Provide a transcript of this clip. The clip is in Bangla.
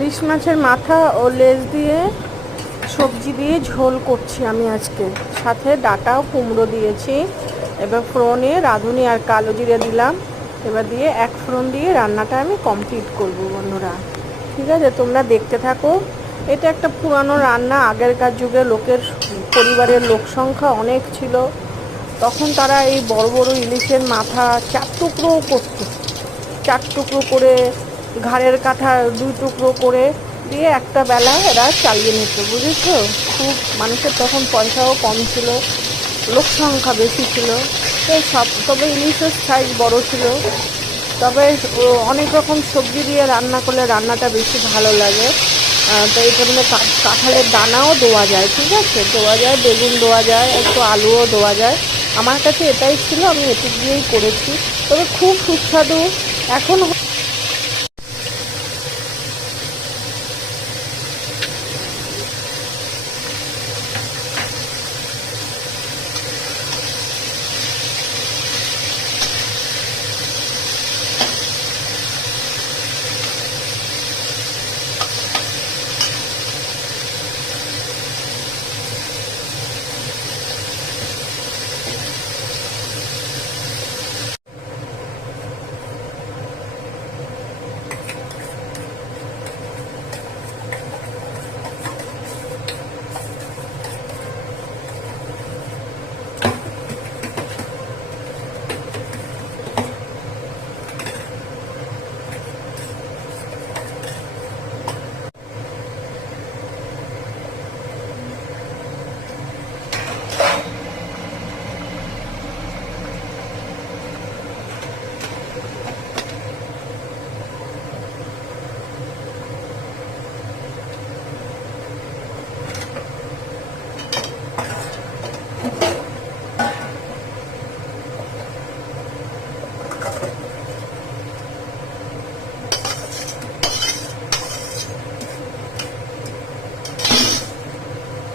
ইলিশ মাছের মাথা ও লেজ দিয়ে সবজি দিয়ে ঝোল করছি আমি আজকে, সাথে ডাঁটা ও কুমড়ো দিয়েছি। এবার ফোড়নে রাঁধুনি আর কালো জিরে দিলাম, এবার দিয়ে এক ফোড়ন দিয়ে রান্নাটা আমি কমপ্লিট করব বন্ধুরা। ঠিক আছে, তোমরা দেখতে থাকো। এটা একটা পুরানো রান্না, আগেরকার যুগে লোকের পরিবারের লোক সংখ্যা অনেক ছিল, তখন তারা এই বড় বড় ইলিশের মাথা 4 টুকরো করতো, 4 টুকরো করে ঘাড়ের কাঁটা 2 টুকরো করে দিয়ে একটা বেলা এরা চালিয়ে নিত, বুঝেছো। খুব মানুষের তখন পয়সাও কম ছিল, লোক সংখ্যা বেশি ছিল, তবে ইলিশের সাইজ বড় ছিল। তবে অনেক রকম সবজি দিয়ে রান্না করলে রান্নাটা বেশি ভালো লাগে। তো এটার মধ্যে কাঁঠালের দানাও দেওয়া যায়, ঠিক আছে, দেওয়া যায়, বেগুন দেওয়া যায়, একটু আলুও দেওয়া যায়। আমার কাছে এটাই ছিল, আমি এটি দিয়েই করেছি, তবে খুব সুস্বাদু। এখন